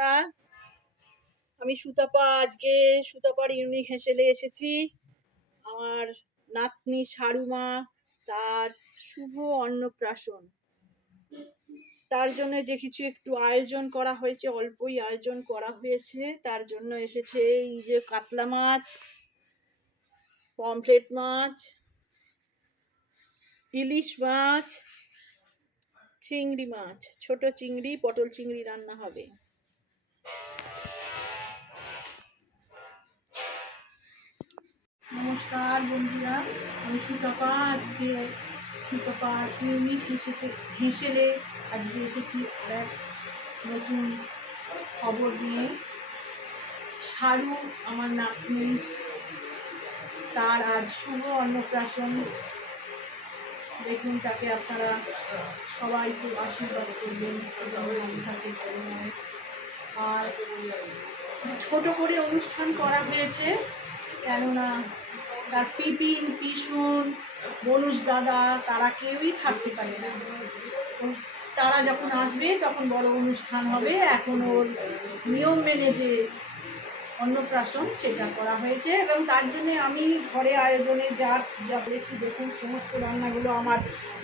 নমস্কার, আমি সুতপা। আজকে সুতপার ইউনিক হেসেলে এসেছি। আমার নাতনি সারুমা, তার শুভ অন্নপ্রাশন, তার জন্য যে কিছু একটু আয়োজন করা হয়েছে, অল্পই আয়োজন করা হয়েছে। তার জন্য এসেছে এই যে কাতলা মাছ, পমফ্রেট মাছ, ইলিশ মাছ, চিংড়ি মাছ, ছোট চিংড়ি, পটল চিংড়ি রান্না হবে। নমস্কার বন্ধুরা, আমি সুতপা। আজকে সুতপা ইউনিক হেসেলে আজকে এসেছি আর এক নতুন খবর নিয়ে। সারু, আমার নাতনি, তার আজ শুভ অন্নপ্রাশন। দেখুন, তাকে আপনারা সবাই খুব আশীর্বাদ করবেন থাকে। আর ছোট করে অনুষ্ঠান করা হয়েছে, কেননা তার পিপিন, পিসুন, বনুষ দাদা তারা কেউই থাকতে পারে না। তারা যখন আসবে তখন বড় অনুষ্ঠান হবে। এখন ওর নিয়ম মেনে যে অন্নপ্রাশন সেটা করা হয়েছে, এবং তার জন্যে আমি ঘরে আয়োজনে যা করেছি দেখুন, সমস্ত রান্নাগুলো আমার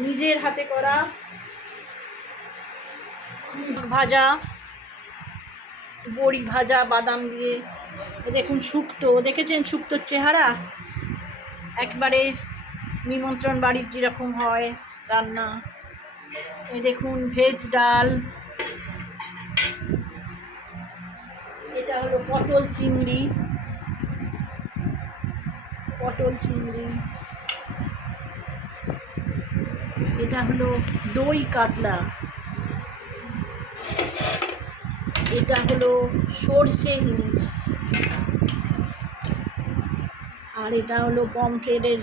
নিজের হাতে করা। ভাজা, বড়ি ভাজা বাদাম দিয়ে, দেখুন শুক্তো, দেখেছেন শুক্তোর চেহারা? একবারে নিমন্ত্রণ বাড়ির যেরকম হয় রান্না। এই দেখুন ভেজ ডাল, এটা হলো পটল চিংড়ি, এটা হলো দই কাতলা, এটা হলো সর্ষে ইলিশ, আর এটা হলো পমফ্রেটের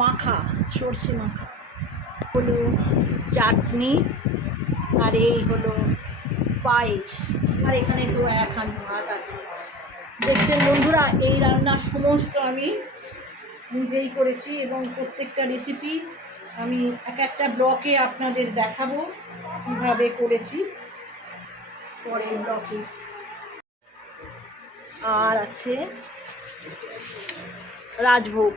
মাখা, সর্ষে মাখা, হলো চাটনি, আর এই হলো পায়েস, আর এখানে তো এক হাঁড়ি ভাত আছে। দেখছেন বন্ধুরা, এই রান্না সমস্ত আমি নিজেই করেছি, এবং প্রত্যেকটা রেসিপি আমি এক একটা ব্লকে আপনাদের দেখাবো কীভাবে করেছি পরের ব্লকে। আর আছে রাজভোগ।